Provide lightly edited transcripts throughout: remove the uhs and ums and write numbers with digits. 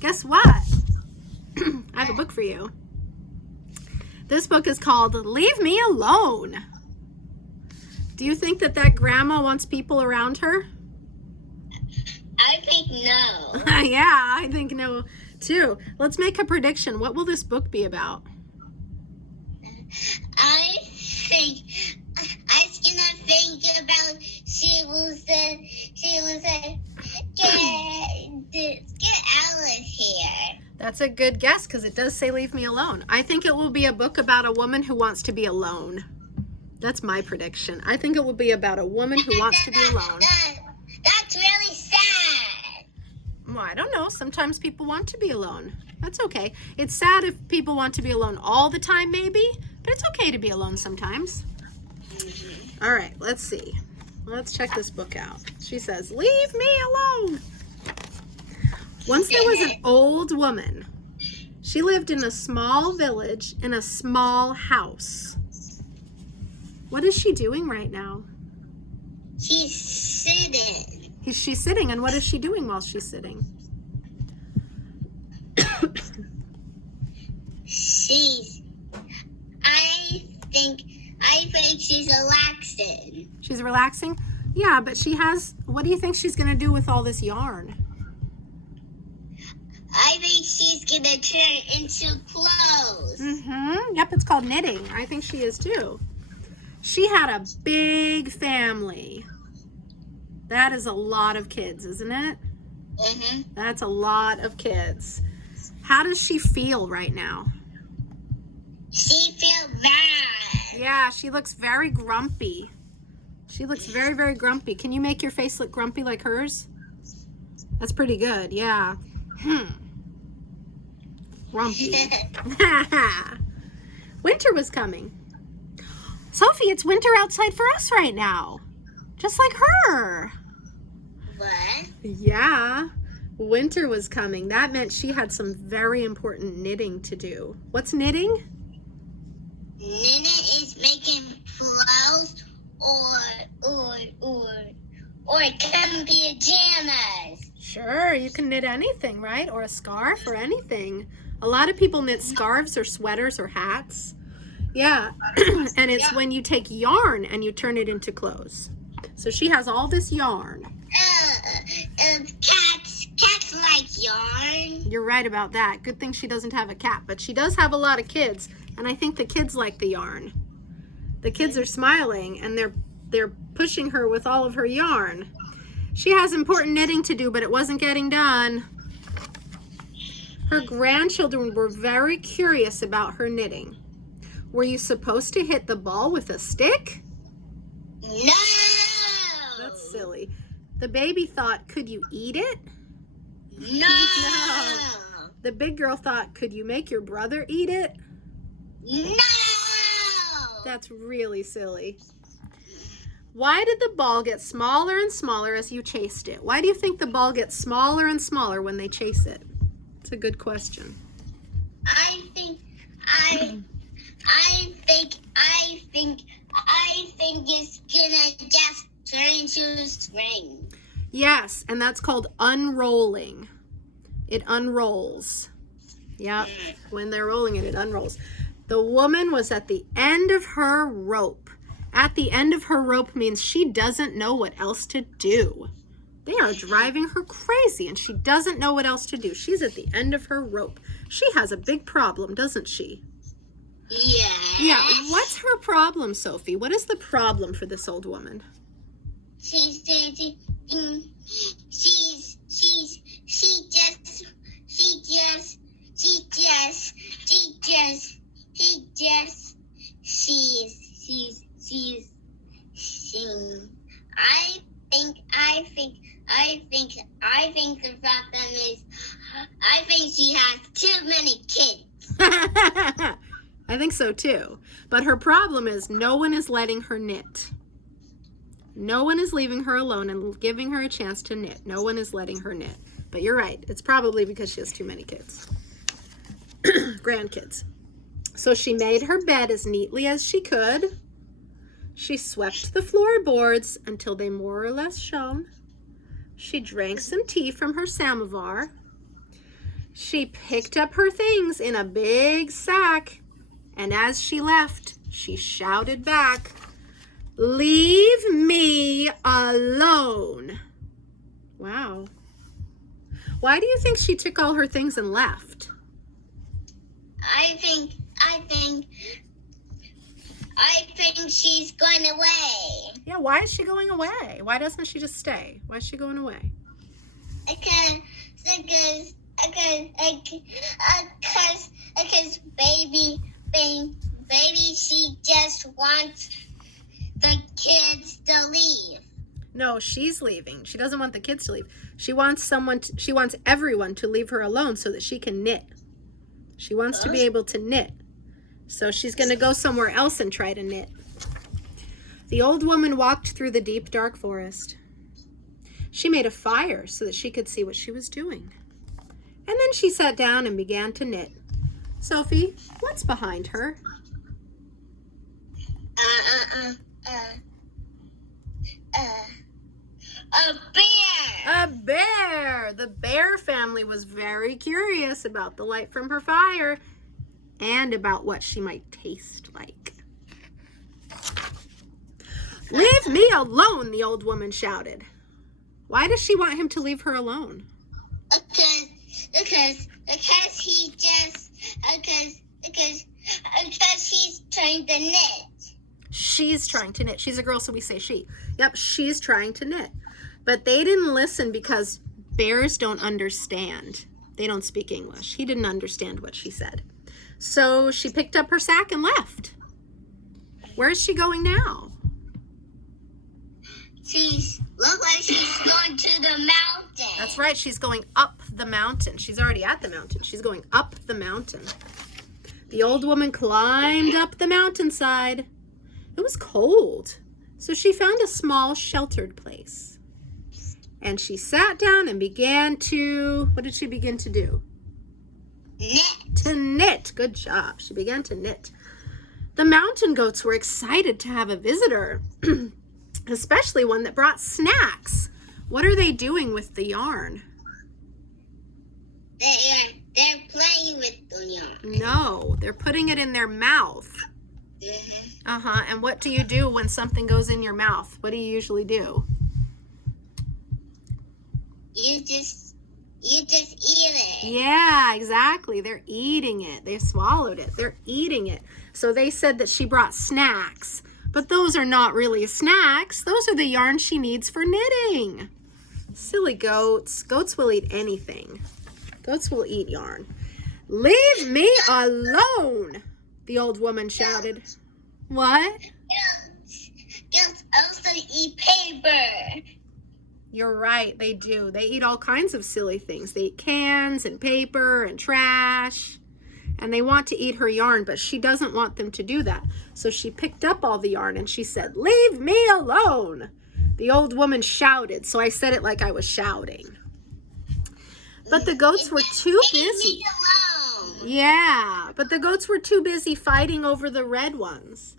Guess what? I have a book for you. This book is called Leave Me Alone. Do you think that grandma wants people around her? I think no. Yeah, I think no too. Let's make a prediction. What will this book be about? I think I was gonna think about she will say get out of here. That's a good guess because it does say leave me alone. I think it will be a book about a woman who wants to be alone. That's my prediction. I think it will be about a woman who wants to be alone. That's really sad. Well, I don't know. Sometimes people want to be alone. That's okay. It's sad if people want to be alone all the time, maybe, but it's okay to be alone sometimes. All right, let's see. Let's check this book out. She says, leave me alone. Once there was an old woman. She lived in a small village in a small house. What is she doing right now? She's sitting. She's sitting, and what is she doing while she's sitting? I think she's relaxing. She's relaxing? Yeah, but she has, what do you think she's going to do with all this yarn? I think she's going to turn into clothes. Yep, it's called knitting. I think she is too. She had a big family. That is a lot of kids, isn't it? That's a lot of kids. How does she feel right now? She feels bad. Yeah, she looks very grumpy. She looks very, very grumpy. Can you make your face look grumpy like hers? That's pretty good, yeah. Grumpy. Winter was coming. Sophie, it's winter outside for us right now. Just like her. What? Yeah. Winter was coming. That meant she had some very important knitting to do. What's knitting? Knitting is making clothes or it can be pajamas. Sure, you can knit anything, right? Or a scarf or anything. A lot of people knit scarves or sweaters or hats. Yeah, and it's when you take yarn and you turn it into clothes. So she has all this yarn. Cats like yarn. You're right about that. Good thing she doesn't have a cat, but she does have a lot of kids, and I think the kids like the yarn. The kids are smiling, and they're pushing her with all of her yarn. She has important knitting to do, but it wasn't getting done. Her grandchildren were very curious about her knitting. Were you supposed to hit the ball with a stick? No! That's silly. The baby thought, could you eat it? No! No. The big girl thought, could you make your brother eat it? No! That's really silly. Why did the ball get smaller and smaller as you chased it? Why do you think the ball gets smaller and smaller when they chase it? It's a good question. I think it's gonna just turn into a string. Yes, and that's called unrolling. It unrolls. Yeah, when they're rolling it, it unrolls. The woman was at the end of her rope. At the end of her rope means she doesn't know what else to do. They are driving her crazy, and she doesn't know what else to do. She's at the end of her rope. She has a big problem, doesn't she? Yes. Yeah, what's her problem, Sophie? What is the problem for this old woman? She I think the problem is I think she has too many kids. I think so too. But her problem is no one is letting her knit. No one is leaving her alone and giving her a chance to knit. No one is letting her knit. But you're right. It's probably because she has too many kids. Grandkids. So she made her bed as neatly as she could. She swept the floorboards until they more or less shone. She drank some tea from her samovar. She picked up her things in a big sack, and as she left, she shouted back, "Leave me alone." Wow. Why do you think she took all her things and left? I think she's going away. Yeah, why is she going away? Why doesn't she just stay? Why is she going away? Because baby, she just wants the kids to leave. No, she's leaving. She doesn't want the kids to leave. She wants everyone to leave her alone so that she can knit. She wants to be able to knit. So she's going to go somewhere else and try to knit. The old woman walked through the deep, dark forest. She made a fire so that she could see what she was doing. And then she sat down and began to knit. Sophie, what's behind her? A bear. A bear! The bear family was very curious about the light from her fire and about what she might taste like. "Leave me alone," the old woman shouted. Why does she want him to leave her alone? Because she's trying to knit. She's trying to knit. She's a girl, so we say she. Yep, she's trying to knit. But they didn't listen because bears don't understand. They don't speak English. He didn't understand what she said. So she picked up her sack and left. Where is she going now? Look like she's going to the mountain. That's right, she's going up the mountain. She's already at the mountain. She's going up the mountain. The old woman climbed up the mountainside. It was cold, so she found a small sheltered place. And she sat down and began to, what did she begin to do? Knit. To knit. Good job. She began to knit. The mountain goats were excited to have a visitor, especially one that brought snacks. What are they doing with the yarn? They're playing with the yarn. No, they're putting it in their mouth. Mm-hmm. And what do you do when something goes in your mouth? What do you usually do? You just eat it. Yeah, exactly. They're eating it. They swallowed it. They're eating it. So they said that she brought snacks. But those are not really snacks. Those are the yarn she needs for knitting. Silly goats. Goats will eat anything. Goats will eat yarn. "Leave me alone," the old woman shouted. What? Goats also eat paper. You're right, they do. They eat all kinds of silly things. They eat cans and paper and trash. And they want to eat her yarn, but she doesn't want them to do that. So she picked up all the yarn and she said, "Leave me alone." The old woman shouted, so I said it like I was shouting. But the goats were too busy. Leave me alone. Yeah, but the goats were too busy fighting over the red ones,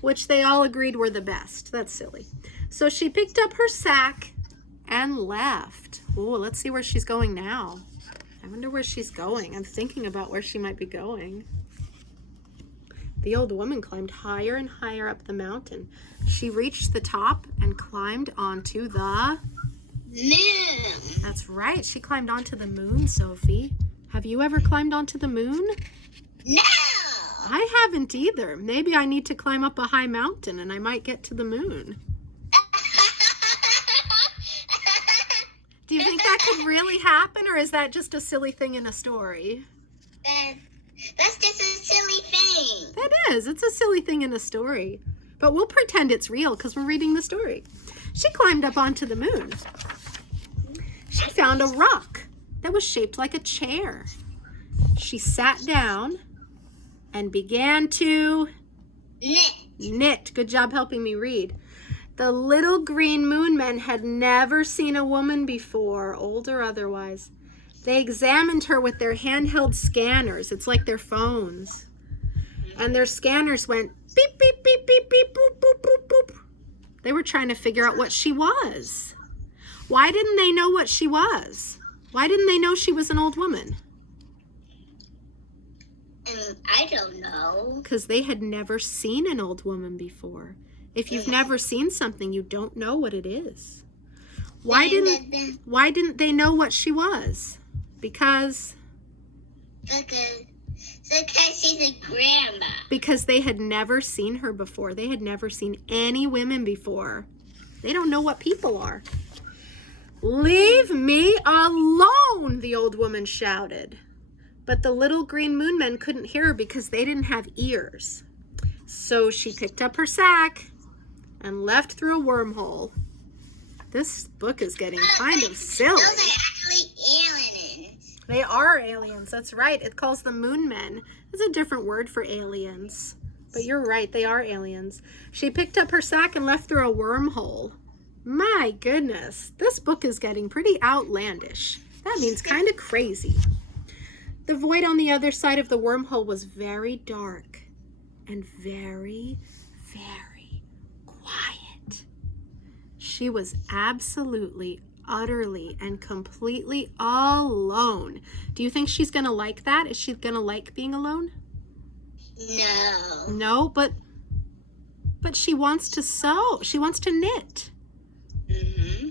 which they all agreed were the best. That's silly. So she picked up her sack and left. Oh, let's see where she's going now. I wonder where she's going. I'm thinking about where she might be going. The old woman climbed higher and higher up the mountain. She reached the top and climbed onto the Moon. That's right. She climbed onto the moon, Sophie. Have you ever climbed onto the moon? No. I haven't either. Maybe I need to climb up a high mountain and I might get to the moon. Do you think that could really happen, or is that just a silly thing in a story? That's just a silly thing. That is. It's a silly thing in a story. But we'll pretend it's real because we're reading the story. She climbed up onto the moon. She found a rock that was shaped like a chair. She sat down and began to knit. Good job helping me read. The little green moon men had never seen a woman before, old or otherwise. They examined her with their handheld scanners. It's like their phones. And their scanners went beep, beep, beep, beep, beep, boop, boop, boop, boop. They were trying to figure out what she was. Why didn't they know what she was? Why didn't they know she was an old woman? I don't know. Because they had never seen an old woman before. If you've never seen something, you don't know what it is. Why didn't they know what she was? Because she's a grandma. Because they had never seen her before. They had never seen any women before. They don't know what people are. Leave me alone, the old woman shouted. But the little green moon men couldn't hear her because they didn't have ears. So she picked up her sack and left through a wormhole. This book is getting kind of silly. Those are actually aliens. They are aliens, that's right. It calls them moon men. It's a different word for aliens. But you're right, they are aliens. She picked up her sack and left through a wormhole. My goodness, this book is getting pretty outlandish. That means kind of crazy. The void on the other side of the wormhole was very dark and very, very quiet. She was absolutely, utterly, and completely alone. Do you think she's going to like that? Is she going to like being alone? No. No, but she wants to sew. She wants to knit. Mm-hmm.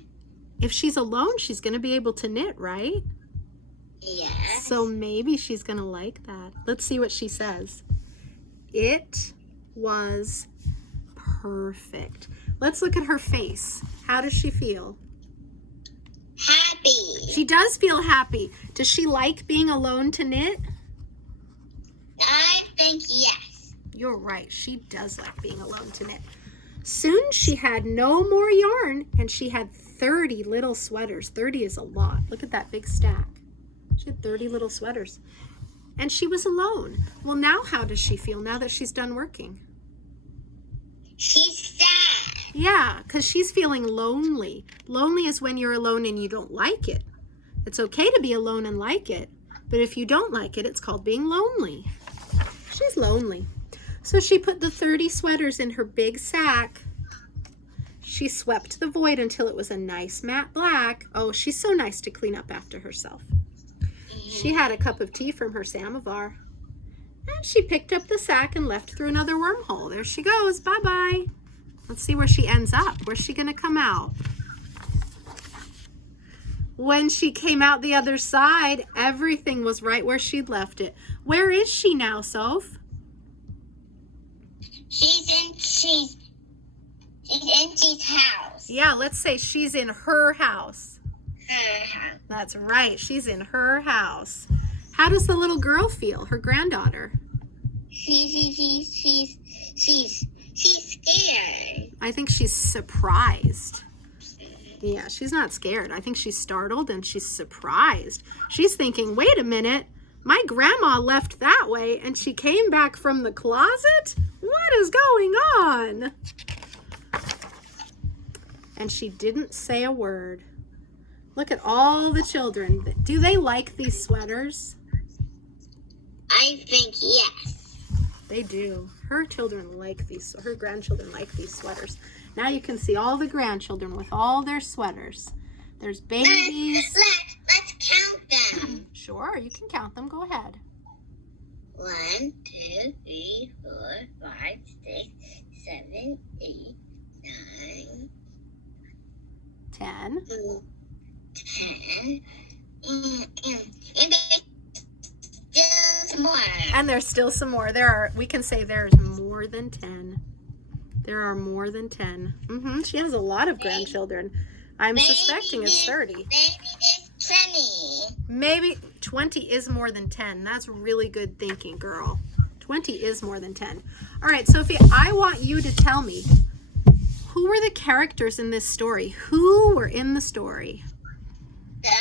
If she's alone, she's going to be able to knit, right? Yes. So maybe she's going to like that. Let's see what she says. It was perfect. Let's look at her face. How does she feel? Happy. She does feel happy. Does she like being alone to knit? I think yes. You're right. She does like being alone to knit. Soon she had no more yarn, and she had 30 little sweaters. 30 is a lot. Look at that big stack. She had 30 little sweaters. And she was alone. Well, now how does she feel now that she's done working? She's sad. Yeah, because she's feeling lonely. Lonely is when you're alone and you don't like it. It's okay to be alone and like it. But if you don't like it, it's called being lonely. She's lonely. So she put the 30 sweaters in her big sack. She swept the void until it was a nice matte black. Oh, she's so nice to clean up after herself. She had a cup of tea from her samovar. And she picked up the sack and left through another wormhole. There she goes. Bye-bye. Let's see where she ends up. Where's she going to come out? When she came out the other side, everything was right where she'd left it. Where is she now, Soph? She's in Auntie's house. Yeah, let's say she's in her house. Her house. That's right. She's in her house. How does the little girl feel, her granddaughter? She's scared. I think she's surprised. Yeah, she's not scared. I think she's startled and she's surprised. She's thinking, wait a minute, my grandma left that way and she came back from the closet? What is going on? And she didn't say a word. Look at all the children. Do they like these sweaters? I think yes. They do. Her children like these, her grandchildren like these sweaters. Now you can see all the grandchildren with all their sweaters. There's babies. Let's count them. Sure, you can count them. Go ahead. 1, 2, 3, 4, 5, 6, 7, 8, 9, 10. 10. And there's still some more. And there's still some more. We can say there's more than 10. There are more than 10. She has a lot of grandchildren. I'm suspecting it's 30. Maybe there's 20. Maybe 20 is more than 10. That's really good thinking, girl. 20 is more than 10. All right, Sophie, I want you to tell me, who were the characters in this story? Who were in the story? There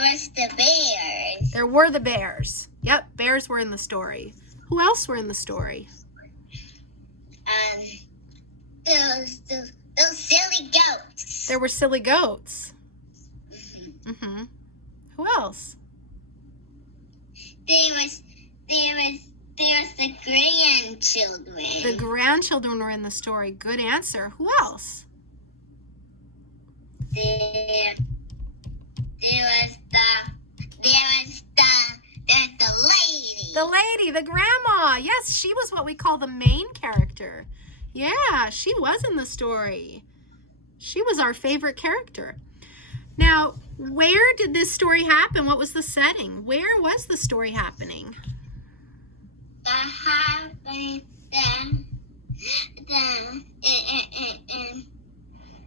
was the bears. There were the bears. Yep, bears were in the story. Who else were in the story? Those silly goats. There were silly goats. Who else? There was the grandchildren. The grandchildren were in the story. Good answer. Who else? There was The lady, the grandma. Yes, she was what we call the main character. Yeah, she was in the story. She was our favorite character. Now, where did this story happen? What was the setting? Where was the story happening?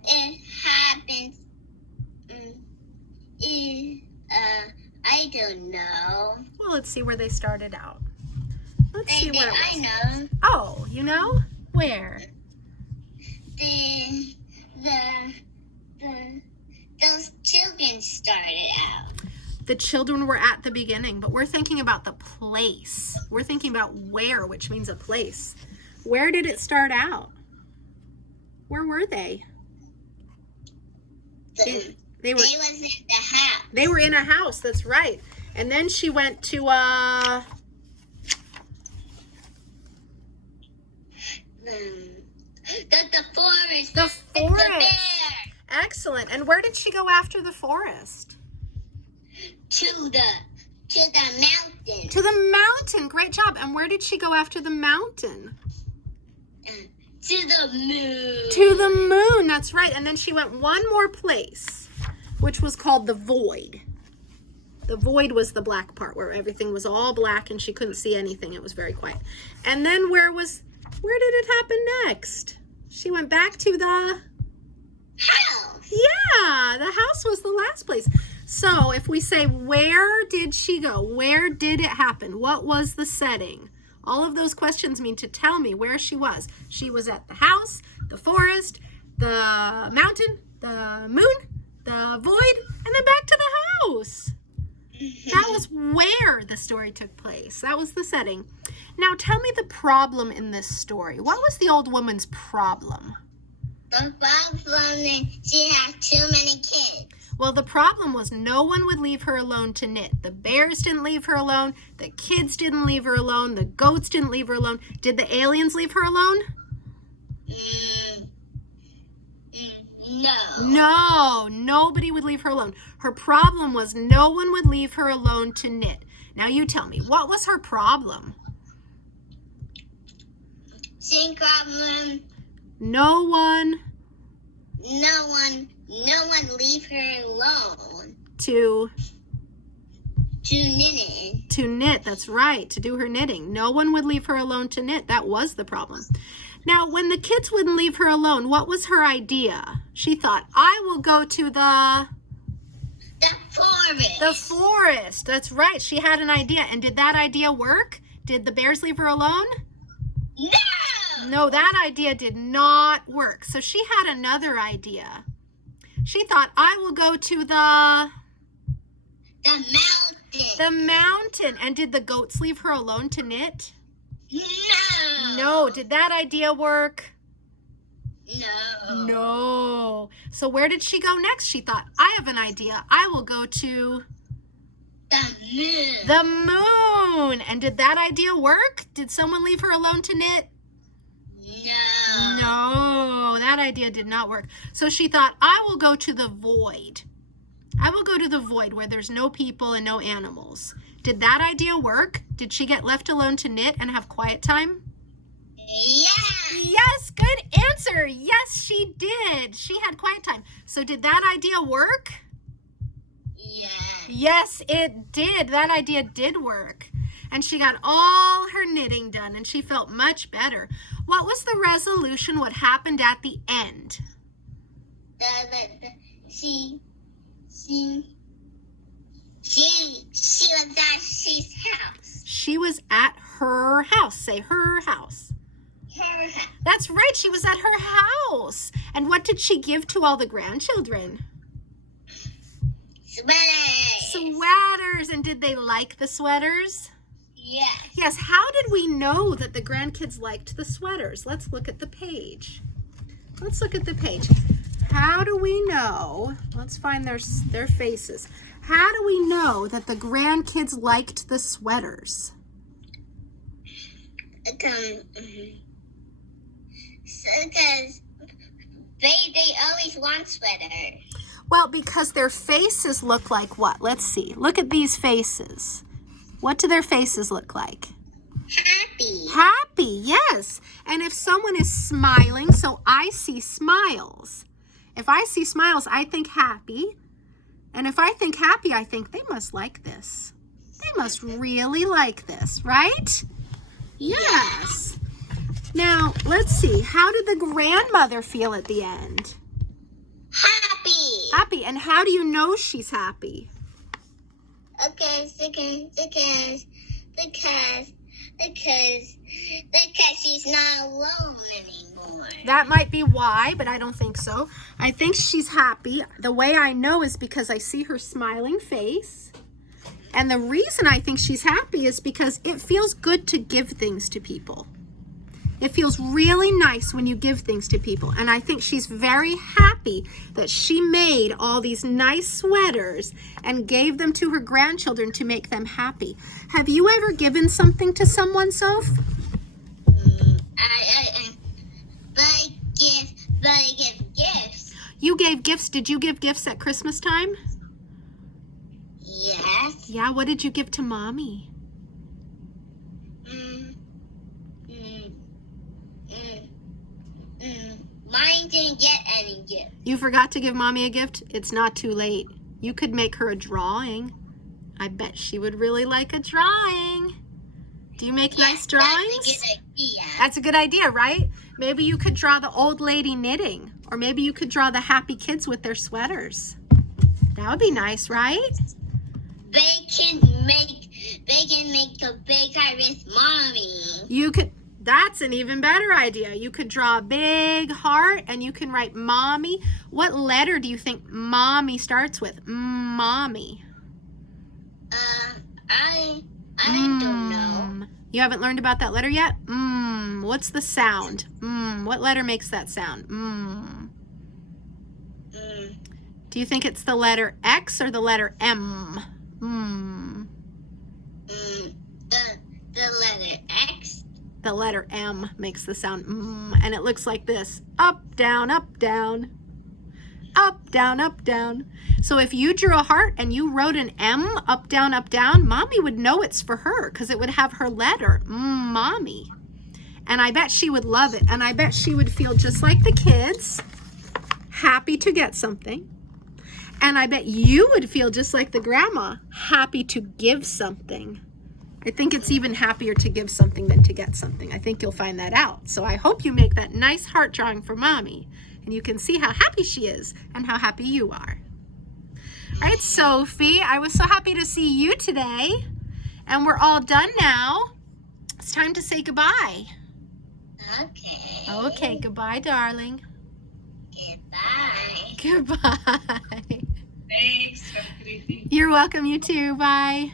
It happens. I don't know. Well, let's see where they started out. Let's see where it was. I know. Oh, you know? Where? Those children started out. The children were at the beginning, but we're thinking about the place. We're thinking about where, which means a place. Where did it start out? Where were they? They was in the house. They were in a house, that's right. And then she went to the forest. The It's the forest. bear. Excellent. And where did she go after the forest? To the mountain. To the mountain. Great job. And where did she go after the mountain? To the moon. To the moon. That's right. And then she went one more place, which was called the void. The void was the black part where everything was all black and she couldn't see anything. It was very quiet. And then where did it happen next? She went back to the house. Yeah, the house was the last place. So if we say, where did she go? Where did it happen? What was the setting? All of those questions mean to tell me where she was. She was at the house, the forest, the mountain, the moon, the void, and then back to the house. That was where the story took place. That was the setting. Now tell me the problem in this story. What was the old woman's problem? The problem is she has too many kids. Well, the problem was no one would leave her alone to knit. The bears didn't leave her alone. The kids didn't leave her alone. The goats didn't leave her alone. Did the aliens leave her alone? No. No, nobody would leave her alone. Her problem was no one would leave her alone to knit. Now you tell me, what was her problem? Same problem. No one leave her alone. To knitting. To knit, that's right, to do her knitting. No one would leave her alone to knit. That was the problem. Now, when the kids wouldn't leave her alone, what was her idea? She thought, I will go to the forest. The forest, that's right. She had an idea. And did that idea work? Did the bears leave her alone? No! No, that idea did not work. So she had another idea. She thought, I will go to the mountain. The mountain. And did the goats leave her alone to knit? No. No. Did that idea work? No. No. So where did she go next? She thought, I have an idea. I will go to the moon. The moon. And did that idea work? Did someone leave her alone to knit? No. No, that idea did not work. So she thought, I will go to the void. I will go to the void where there's no people and no animals. Did that idea work? Did she get left alone to knit and have quiet time? Yes. Yes, good answer. Yes, she did. She had quiet time. So did that idea work? Yes. Yes, it did. That idea did work. And she got all her knitting done and she felt much better. What was the resolution? What happened at the end? She was at she's house. She was at her house. Say her house. Her house. That's right. She was at her house. And what did she give to all the grandchildren? Sweaters. Sweaters. And did they like the sweaters? Yes. Yes. How did we know that the grandkids liked the sweaters? Let's look at the page. Let's look at the page. How do we know? Let's find their faces. How do we know that the grandkids liked the sweaters? Because they always want sweaters. Well, because their faces look like what? Let's see. Look at these faces. What do their faces look like? Happy. Happy, yes. And if someone is smiling, so I see smiles. If I see smiles, I think happy. And if I think happy, I think they must like this. They must really like this, right? Yes. Now, let's see. How did the grandmother feel at the end? Happy. Happy. And how do you know she's happy? Because she's not alone anymore. That might be why, but I don't think so. I think she's happy. The way I know is because I see her smiling face. And the reason I think she's happy is because it feels good to give things to people. It feels really nice when you give things to people. And I think she's very happy that she made all these nice sweaters and gave them to her grandchildren to make them happy. Have you ever given something to someone, Soph? But I give gifts. You gave gifts. Did you give gifts at Christmas time? Yes. Yeah, what did you give to Mommy? Mine didn't get any gift. You forgot to give Mommy a gift? It's not too late. You could make her a drawing. I bet she would really like a drawing. Do you make nice drawings? That's a good idea. That's a good idea, right? Maybe you could draw the old lady knitting, or maybe you could draw the happy kids with their sweaters. That would be nice, right? They can make a big heart with Mommy. You could. That's an even better idea. You could draw a big heart and you can write Mommy. What letter do you think Mommy starts with? Mommy. I don't know. You haven't learned about that letter yet? What's the sound? What letter makes that sound? Do you think it's the letter X or the letter M? The letter X. The letter M makes the sound and it looks like this. Up, down, up, down. Up, down, up, down. So if you drew a heart and you wrote an M, up, down, Mommy would know it's for her because it would have her letter, Mommy. And I bet she would love it. And I bet she would feel just like the kids, happy to get something. And I bet you would feel just like the grandma, happy to give something. I think it's even happier to give something than to get something. I think you'll find that out. So I hope you make that nice heart drawing for Mommy. And you can see how happy she is and how happy you are. All right, Sophie, I was so happy to see you today. And we're all done now. It's time to say goodbye. Okay. Okay, goodbye, darling. Goodbye. Goodbye. Thanks. Have a good evening. You're welcome, you too. Bye.